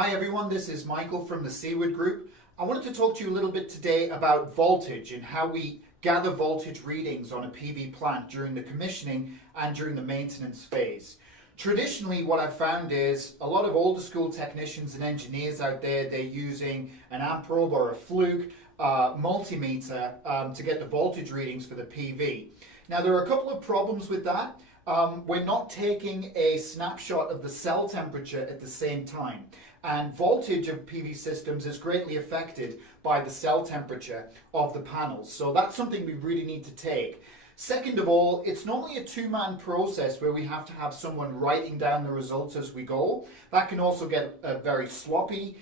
Hi everyone, this is Michael from the Seaward Group. I wanted to talk to you a little bit today about voltage and how we gather voltage readings on a PV plant during the commissioning and during the maintenance phase. Traditionally, what I've found is a lot of older school technicians and engineers out there, they're using an amp probe or a fluke multimeter to get the voltage readings for the PV. Now there are a couple of problems with that. We're not taking a snapshot of the cell temperature at the same time. And voltage of PV systems is greatly affected by the cell temperature of the panels. So that's something we really need to take. Second of all, it's normally a two-man process where we have to have someone writing down the results as we go. That can also get very sloppy.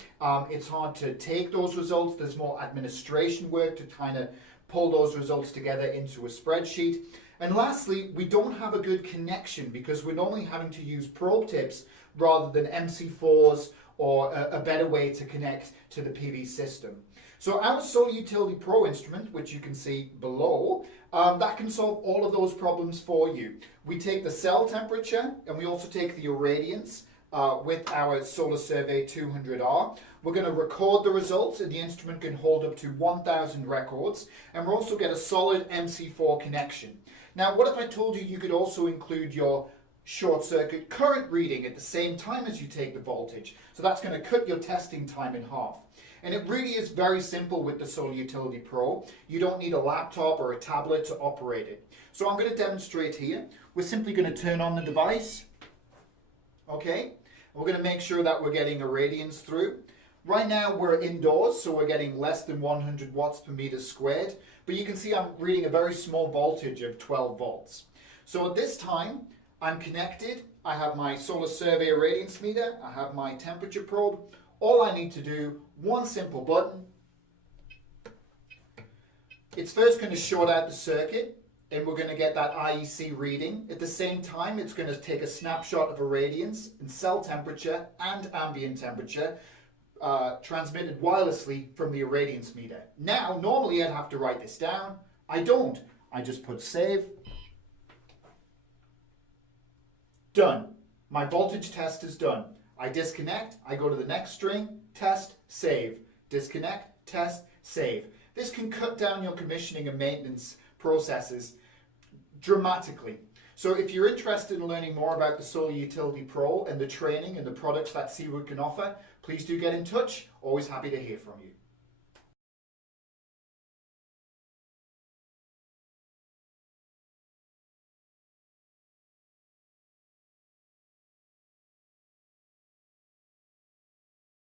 It's hard to take those results. There's more administration work to kind of pull those results together into a spreadsheet. And lastly, we don't have a good connection because we're normally having to use probe tips rather than MC4s or a better way to connect to the PV system. So our Solar Utility Pro instrument, which you can see below, that can solve all of those problems for you. We take the cell temperature and we also take the irradiance with our Solar Survey 200R. We're going to record the results and the instrument can hold up to 1,000 records, and we'll also get a solid MC4 connection. Now, what if I told you you could also include your short circuit current reading at the same time as you take the voltage? So that's going to cut your testing time in half. And it really is very simple with the Solar Utility Pro. You don't need a laptop or a tablet to operate it. So I'm going to demonstrate here. We're simply going to turn on the device. Okay, we're going to make sure that we're getting irradiance through. Right now we're indoors, so we're getting less than 100 watts per meter squared, but you can see I'm reading a very small voltage of 12 volts. So at this time, I'm connected. I have my Solar Survey irradiance meter, I have my temperature probe. All I need to do, one simple button. It's first going to short out the circuit, and we're going to get that IEC reading. At the same time, it's going to take a snapshot of irradiance and cell temperature and ambient temperature transmitted wirelessly from the irradiance meter. Now, normally I'd have to write this down. I don't. I just put save. Done. My voltage test is done. I disconnect, I go to the next string, test, save. Disconnect, test, save. This can cut down your commissioning and maintenance processes dramatically. So if you're interested in learning more about the Solar Utility Pro and the training and the products that Seaward can offer, please do get in touch. Always happy to hear from you.